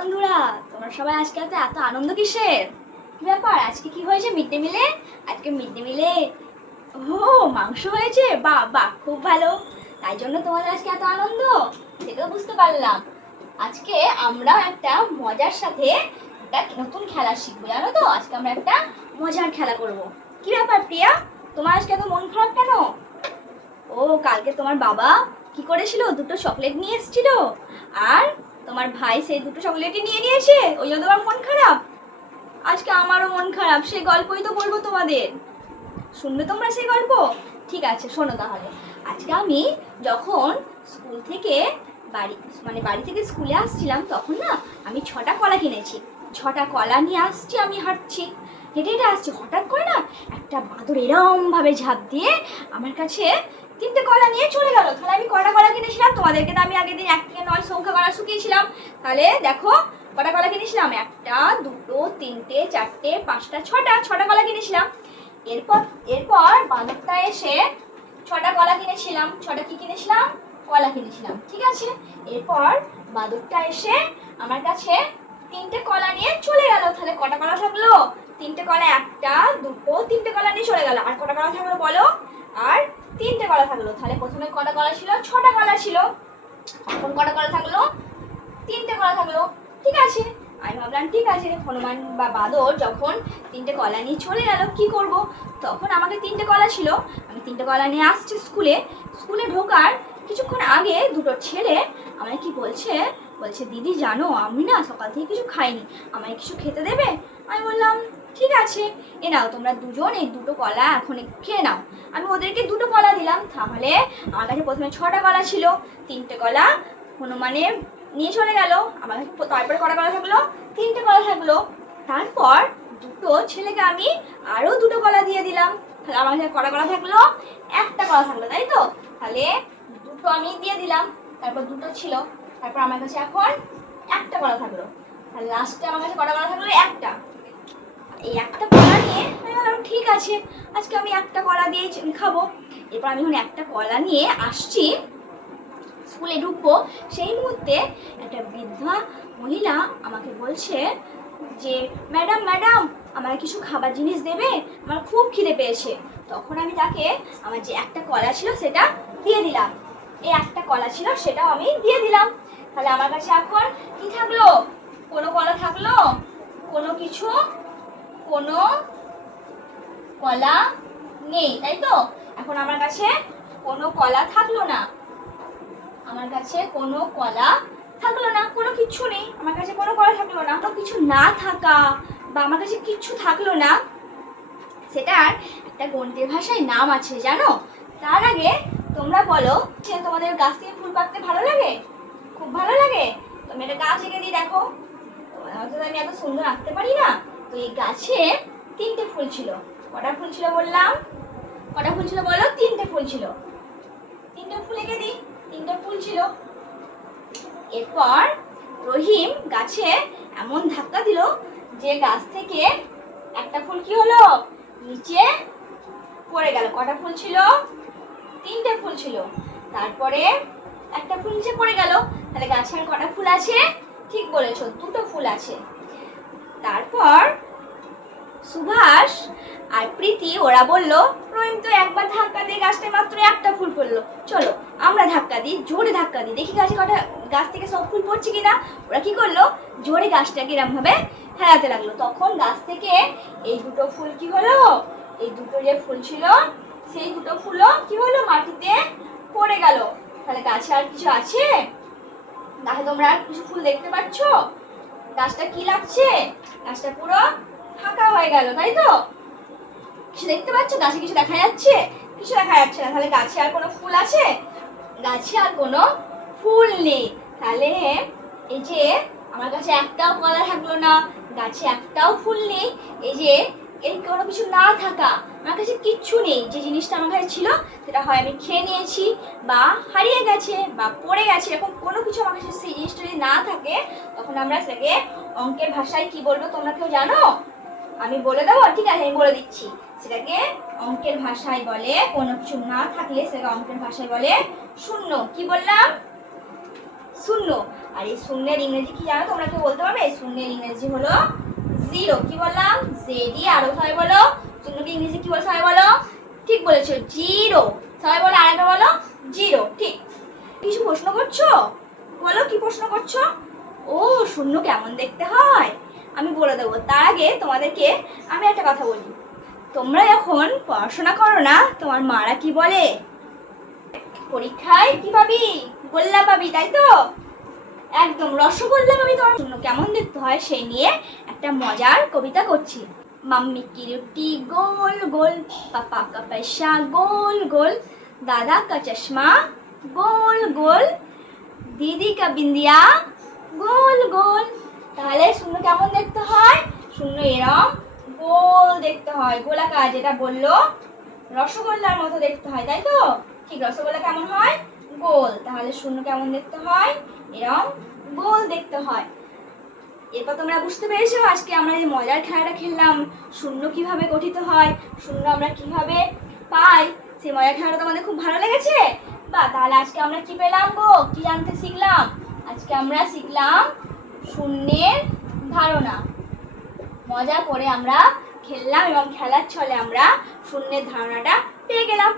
বন্ধুরা, তোমরা সবাই আজকে এত আনন্দ কিসের? কি ব্যাপার? আজকে কি হয়েছে মিড ডে মিলে? আজকে মিড ডে মিলে মাংস হয়েছে। বাহ বাহ, খুব ভালো। তাই জন্য তোমাদের আজকে এত আনন্দ, সেটাও বুঝতে পারলাম। আজকে আমরা একটা মজার সাথে একটা নতুন খেলা শিখবো, জানো তো? আজকে আমরা একটা মজার খেলা করব। কি ব্যাপার প্রিয়া, তোমার আজকে এত মন খারাপ কেন? কালকে তোমার বাবা কি করেছিল, দুটো চকলেট নিয়ে এসেছিল, আর তোমার ভাই সেই দুটো চকলেটই নিয়ে নিয়েছে, ওই জন্য তোমার মন খারাপ। আজকে আমারও মন খারাপ, সেই গল্পই তো বলবো তোমাদের। শুনবে তোমরা সেই গল্প? ঠিক আছে, শোনো তাহলে। আজকে আমি যখন স্কুল থেকে বাড়ি থেকে স্কুলে আসছিলাম, তখন না আমি 6টা কলা কিনেছি। 6টা কলা নিয়ে আসছি, আমি হাঁটছি, হেঁটে হেঁটে আসছি। হঠাৎ করে না একটা বাঁদর এরম ভাবে ঝাঁপ দিয়ে আমার কাছে 3টে কলা নিয়ে চলে গেল। তাহলে আমি কটা কলা কিনেছিলাম? তোমাদেরকে তো আমি আগের দিন 1 থেকে 9 সংখ্যা করা শিখিয়েছিলাম। তাহলে দেখো কটা কলা কিনেছিলাম, 1টা 2টো 3টে 4টে 5টা 6টা কলা কিনেছিলাম। এরপর বাঁদরটা এসে 6টা কলা কিনেছিলাম। 6টা কি কিনেছিলাম? কলা কিনেছিলাম, ঠিক আছে। এরপর বাঁদরটা এসে আমার কাছে 3টে কলা নিয়ে চলে গেল। তাহলে কটা কলা থাকলো? 3টে কলা, 1টা 2টো 3টে কলা নিয়ে চলে গেল। আর কটা কলা থাকলো বলো? আর 3টে কলা থাকলো। তাহলে প্রথমে কটা কলা ছিল? 6টা কলা ছিল। এখন কটা কলা থাকলো? 3টে কলা থাকলো, ঠিক আছে। আমি ভাবলাম ঠিক আছে, হনুমান বা বাঁদর যখন 3টে কলা নিয়ে চলে গেল, কি করব? তখন আমাকে 3টে কলা ছিল, আমি 3টে কলা নিয়ে আসছি স্কুলে ঢোকার কিছুক্ষণ আগে দুটো ছেলে আমায় কি বলছে, দিদি জানো আমি না সকাল থেকে কিছু খাইনি, আমায় কিছু খেতে দেবে? আমি বললাম ঠিক আছে, এ নাও তোমরা দুজন এই দুটো কলা এখন খেয়ে নাও। আমি ওদেরকে 2টো কলা দিলাম। তাহলে আমার কাছে প্রথমে 6টা কলা ছিল, 3টে কলা হনুমানের নিয়ে চলে গেল। আমার কাছে তারপরে কটা কলা থাকলো? 3টে কলা থাকলো। তারপর দুটো ছেলেকে আমি আরো 2টো কলা দিয়ে দিলাম। তাহলে আমার কাছে কটা কলা থাকলো? 1টা কলা থাকলো, তাই তো? তাহলে দুটো আমি দিয়ে দিলাম, তারপর 2টো ছিল, তারপর আমার কাছে এখন 1টা কলা থাকলো। তাহলে লাস্টে আমার কাছে কটা কলা থাকলো? 1টা। এই 1টা কলা নিয়ে আমি বললাম ঠিক আছে, আজকে আমি 1টা কলা দিয়ে খাবো। এরপর আমি যখন 1টা কলা নিয়ে আসছি স্কুলে ঢুকবো, সেই মুহূর্তে একটা বৃদ্ধা মহিলা আমাকে বলছে যে ম্যাডাম ম্যাডাম আমার কিছু খাবার জিনিস দেবে, আমার খুব খিদে পেয়েছে। তখন আমি তাকে আমার যে 1টা কলা ছিল সেটা দিয়ে দিলাম। এই 1টা কলা ছিল সেটাও আমি দিয়ে দিলাম। তাহলে আমার কাছে এখন কি থাকলো? কোনো কলা থাকলো? কোনো কলা নেই, তাই তো? এখন আমার কাছে কোনো কলা থাকলো না, আমার কাছে কোনো কলা থাকলো না, কোনো কিছু নেই, আমার কাছে কোনো কলা থাকলো না। কোনো কিছু না থাকা বা আমার কাছে কিচ্ছু থাকলো না, সেটার একটা গণিতের ভাষায় নাম আছে, জানো? তার আগে তোমরা বলো, তোমাদের গাছ থেকে ফুল পাড়তে ভালো লাগে? খুব ভালো লাগে? তুমি একটা গাছ এঁকে দিই, দেখো। হয়তো আমি এত সুন্দর আঁকতে পারি না। তো এই গাছে 3টে ফুল ছিল। কটা ফুল ছিল বললাম? কটা ফুল ছিল বলো? 3টে ফুল ছিল। 3টে ফুল এঁকে দিই। 3টে ফুল ছিল। এরপর রহিম গাছে এমন ধাক্কা দিল যে গাছ থেকে একটা ফুল কি হলো? নিচে পড়ে গেল। কটা ফুল ছিল? 3টে ফুল ছিল। তারপরে একটা ফুল নিচে পড়ে গেল। তাহলে গাছে আর কটা ফুল আছে? ঠিক বলেছো, 2টো ফুল আছে। তারপর সুভাষ আর প্রীতি ওরা বলল, রহিম তো একবার ধাক্কা দিয়ে গাছটায় মাত্র 1টা ফুল পড়লো, চলো আমরা ধাক্কা দিই, জোরে ধাক্কা দিই, দেখি গাছ থেকে সব ফুল পড়ছে কিনা। ওরা কি করলো? জোরে গাছটাকে এরম ভাবে হেলাতে লাগলো। তখন গাছ থেকে এই 2টো ফুল কি হলো? এই 2টো যে ফুল ছিল সেই 2টো ফুলও কি হলো? মাটিতে পড়ে গেল। তাহলে গাছে আর কিছু আছে? গাছে তোমরা আর কিছু ফুল দেখতে পাচ্ছ? গাছটা কি লাগছে? গাছটা পুরো ফাঁকা হয়ে গেল, তাই তো? কিছু দেখতে পাচ্ছ? গাছে কিছু দেখা যাচ্ছে? কিছু দেখা যাচ্ছে না। তাহলে গাছে আর কোনো ফুল আছে? গাছে আর কোনো ফুল নেই। তাহলে এই যে আমার কাছে একটাও কলা থাকলো না, গাছে একটাও ফুল নেই, এই যে এই কোনো কিছু না থাকা, আমার কাছে কিচ্ছু নেই। যে জিনিসটা আমার কাছে ছিল সেটা হয় আমি খেয়ে নিয়েছি, বা হারিয়ে গেছে, বা পড়ে গেছে, এরকম কোনো কিছু আমার কাছে সেই জিনিসটা যদি না থাকে, তখন আমরা সেটাকে অঙ্কের ভাষায় কি বলবো তোমরা কেউ জানো? আমি বলে দেবো? ঠিক আছে, আমি বলে দিচ্ছি। সেটাকে অঙ্কের ভাষায় বলে, কোনো কিছু না থাকলে সেটাকে অঙ্কের ভাষায় বলে শূন্য। কি বললাম? শূন্য। আর এই শূন্যের ইংরেজি কি জানো তোমরা কেউ বলতে পারবে? শূন্যের ইংরেজি হলো জিরো। কি বললাম? জেডি। আরো সবাই বলো শূন্যকে ইংরেজি কি বলে? সবাই বলো। ঠিক বলেছো, জিরো। সবাই বলো, আরেকবার বলো, জিরো। ঠিক। কিছু প্রশ্ন করছো? বলো কি প্রশ্ন করছো? ও, শূন্য কেমন দেখতে হয় আমি বলে দেবো। তার আগে তোমাদেরকে আমি একটা কথা বলি। তোমরা যখন পড়াশোনা করো না, তোমার মারা কি বলে? পরীক্ষায় কি পাবি? গোল্লা পাবি, তাই তো? একদম রসগোল্লা পাবি। তোমার শূন্য কেমন দেখতে হয় সেই নিয়ে একটা মজার কবিতা করছি। मम्मी की रोटी गोल गोल, पापा का पैसा गोल गोल, दादा का चश्मा गोल गोल, दीदी का बिंदिया গোল গোল। তাহলে শূন্য কেমন দেখতে হয়? শূন্য এরম গোল দেখতে হয়, গোলাকার, যেটা বললো রসগোল্লার মতো দেখতে হয়, তাই তো? ঠিক, রসগোল্লা কেমন হয়? গোল। তাহলে শূন্য কেমন দেখতে হয়? এরম গোল দেখতে হয়। এরপর তোমরা বুঝতে পেরেছো আজকে আমরা যে মজার খেলাটা খেললাম, শূন্য কিভাবে গঠিত হয়, শূন্য আমরা কিভাবে পাই, সেই মজার খেলাটা তোমাদের খুব ভালো লেগেছে? বা তাহলে আজকে আমরা কি পেলাম গো? কি জানতে শিখলাম? আজকে আমরা শিখলাম শূন্যের ধারণা। মজা করে আমরা খেললাম এবং খেলার ছলে আমরা শূন্যের ধারণাটা পেয়ে গেলাম।